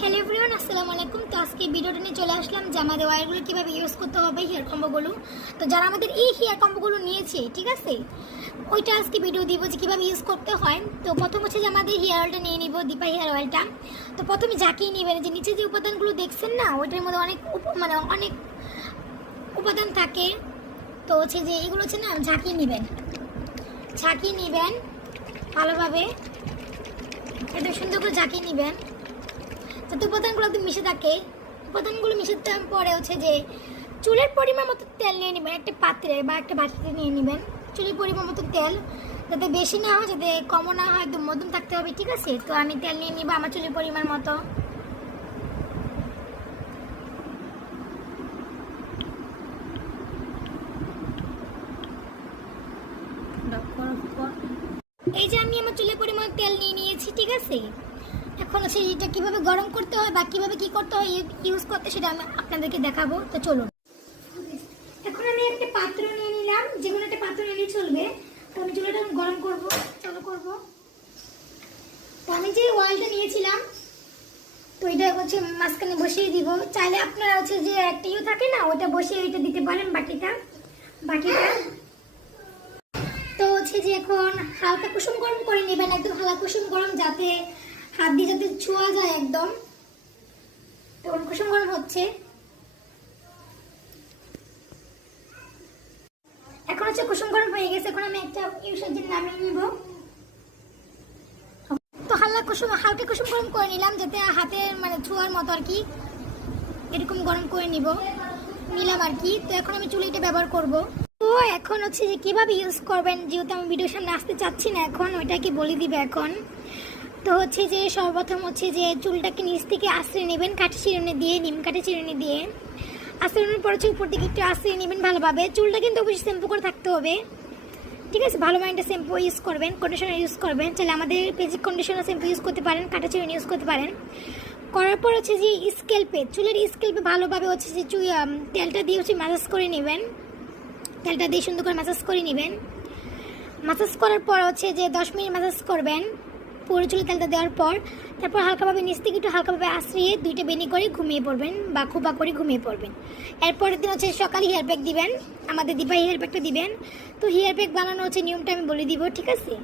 Hello everyone, আসসালামু আলাইকুম। তো আজকে ভিডিওটা নিয়ে চলে আসলাম যে আমাদের ওয়্যারগুলো কীভাবে ইউজ করতে হবে, হেয়ার কম্বোগুলো। তো যারা আমাদের এই হেয়ার কম্বোগুলো নিয়েছে, ঠিক আছে, ওইটা আজকে ভিডিও দিব যে কীভাবে ইউজ করতে হয়। তো প্রথম হচ্ছে যে আমাদের হেয়ার অয়েলটা নিয়ে নিব, দীপা হেয়ার অয়েলটা। তো প্রথমে ঝাঁকিয়ে নেবেন, যে নিচে যে উপাদানগুলো দেখছেন না, ওইটার মধ্যে অনেক উপাদান থাকে। তো হচ্ছে যে এগুলো হচ্ছে না, ঝাঁকিয়ে নেবেন ভালোভাবে, এটা সুন্দর করে ঝাঁকিয়ে নেবেন যাতে উপাদানগুলো একদম মিশে থাকে। উপাদানগুলো মিশে দেওয়ার পরে হচ্ছে যে চুলের পরিমাণ মতো তেল নিয়ে নেবেন, একটা পাত্রে বা একটা বাটিতে নিয়ে নেবেন চুলের পরিমাণ মতো তেল, যাতে বেশি না হয়, যাতে কমও না হয়, একদম মধ্যম থাকতে হবে, ঠিক আছে। তো আমি তেল নিয়ে নিব আমার চুলের পরিমাণ মতো। এই যে আমি আমার চুলের পরিমাণ তেল নিয়ে নিয়েছি, ঠিক আছে। এখন হচ্ছে এটা কীভাবে গরম করতে হয় বা কীভাবে কী করতে হয় ইউজ করতে, সেটা আমি আপনাদেরকে দেখাবো। তো চলুন, এখন আমি একটা পাত্র নিয়ে নিলাম, যে কোনো একটা পাত্র নিলেই চলবে। তো আমি চুলাটা গরম করবো, চালু করবো। তো আমি যে অয়েলটা নিয়েছিলাম, তো এটা হচ্ছে মাঝখানে বসিয়ে দিব। চাইলে আপনারা হচ্ছে যে একটা থাকে না, ওটা বসিয়ে এটা দিতে পারেন, বাটিটা। তো হচ্ছে যে এখন হালকা কুসুম গরম করে নেবেন, একদম হালকা কুসুম গরম, যাতে হাত দিয়ে যাতে ছোঁয়া যায় একদম। তো কুসুম গরম হচ্ছে, এখন হচ্ছে কুসুম গরম হয়ে গেছে। এখন আমি একটা ইউসের জন্য নামিয়ে নিব। তো হালকা কুসুম গরম করে নিলাম, যাতে হাতের ছোঁয়ার মতো আর কি, এরকম গরম করে নিলাম আর কি। তো এখন আমি চুলিটা ব্যবহার করব। তো এখন হচ্ছে যে কিভাবে ইউজ করবেন, যেহেতু আমি ভিডিওর সামনে আসতে চাচ্ছি না এখন, ওইটাকে বলে দিবে এখন। তো হচ্ছে যে সর্বপ্রথম হচ্ছে যে চুলটাকে নিচ থেকে আশ্রয় নেবেন কাঠি চিরুনি দিয়ে, নিম কাঠি চিরুনি দিয়ে আশ্রয়নের পর হচ্ছে উপর দিকে একটু আশ্রয় নেবেন ভালোভাবে। চুলটা কিন্তু অবশ্যই শ্যাম্পু করে থাকতে হবে, ঠিক আছে। ভালো মাইন্ডে শ্যাম্পু ইউজ করবেন, কন্ডিশনার ইউজ করবেন। চাইলে আমাদের বেসিক কন্ডিশনার শ্যাম্পু ইউজ করতে পারেন, কাঠি চিরুনি ইউজ করতে পারেন। করার পর হচ্ছে যে চুলের স্কেল্পে ভালোভাবে হচ্ছে যে তেলটা দিয়ে হচ্ছে ম্যাসাজ করে নেবেন। তেলটা দিয়ে সুন্দর করে ম্যাসাজ করে নেবেন। ম্যাসাজ করার পর হচ্ছে যে 10 মিনিট ম্যাসাজ করবেন পুরো চুলে তেলটা দেওয়ার পর। তারপর হালকাভাবে নিচ থেকে একটু হালকাভাবে আশ্রিয়ে 2টা বেনি করে ঘুমিয়ে পড়বেন বা খোপা করে ঘুমিয়ে পড়বেন। এরপরের দিন হচ্ছে সকালে হেয়ার প্যাক দিবেন, আমাদের দীপা হেয়ার প্যাকটা দিবেন। তো হেয়ার প্যাক বানানো হচ্ছে নিয়মটা আমি বলে দিব, ঠিক আছে।